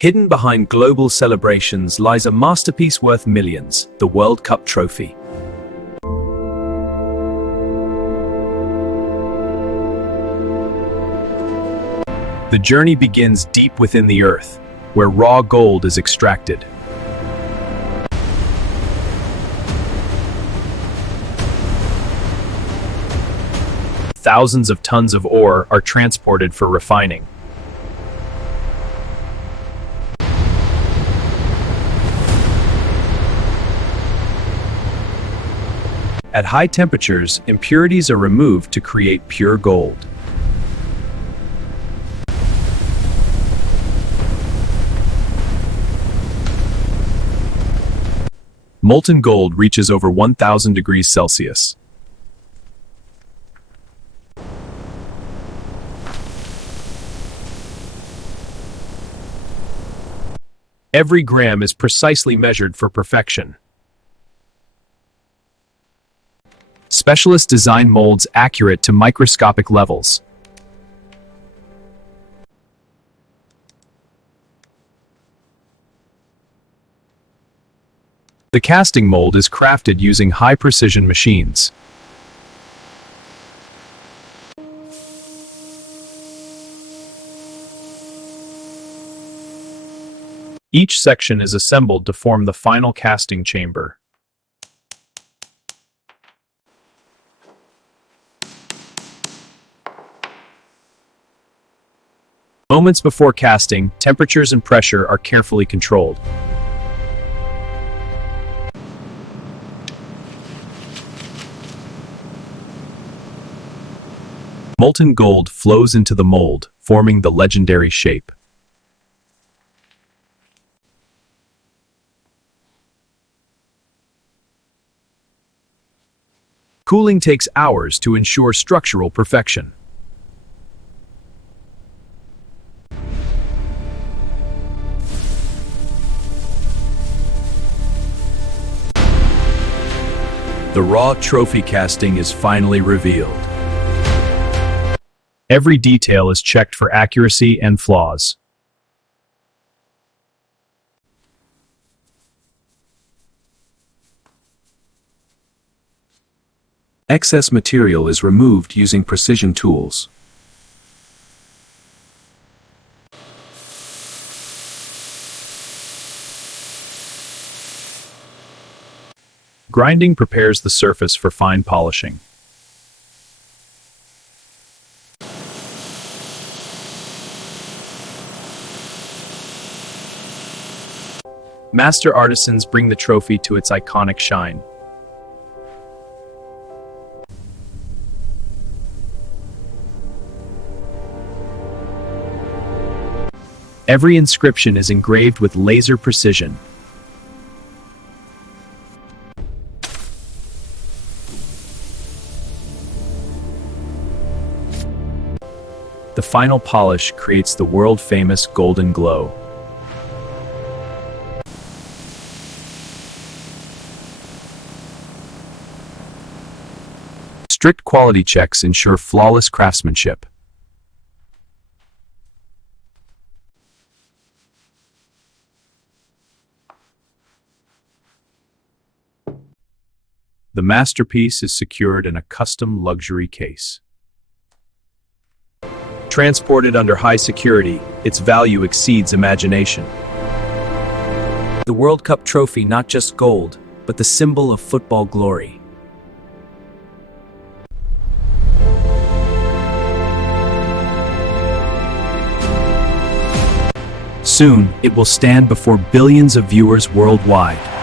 Hidden behind global celebrations lies a masterpiece worth millions, the World Cup trophy. The journey begins deep within the earth, where raw gold is extracted. Thousands of tons of ore are transported for refining. At high temperatures, impurities are removed to create pure gold. Molten gold reaches over 1,000 degrees Celsius. Every gram is precisely measured for perfection. Specialists design molds accurate to microscopic levels. The casting mold is crafted using high-precision machines. Each section is assembled to form the final casting chamber. Moments before casting, temperatures and pressure are carefully controlled. Molten gold flows into the mold, forming the legendary shape. Cooling takes hours to ensure structural perfection. The raw trophy casting is finally revealed. Every detail is checked for accuracy and flaws. Excess material is removed using precision tools. Grinding prepares the surface for fine polishing. Master artisans bring the trophy to its iconic shine. Every inscription is engraved with laser precision. The final polish creates the world-famous golden glow. Strict quality checks ensure flawless craftsmanship. The masterpiece is secured in a custom luxury case. Transported under high security, its value exceeds imagination. The World Cup trophy, not just gold, but the symbol of football glory. Soon, it will stand before billions of viewers worldwide.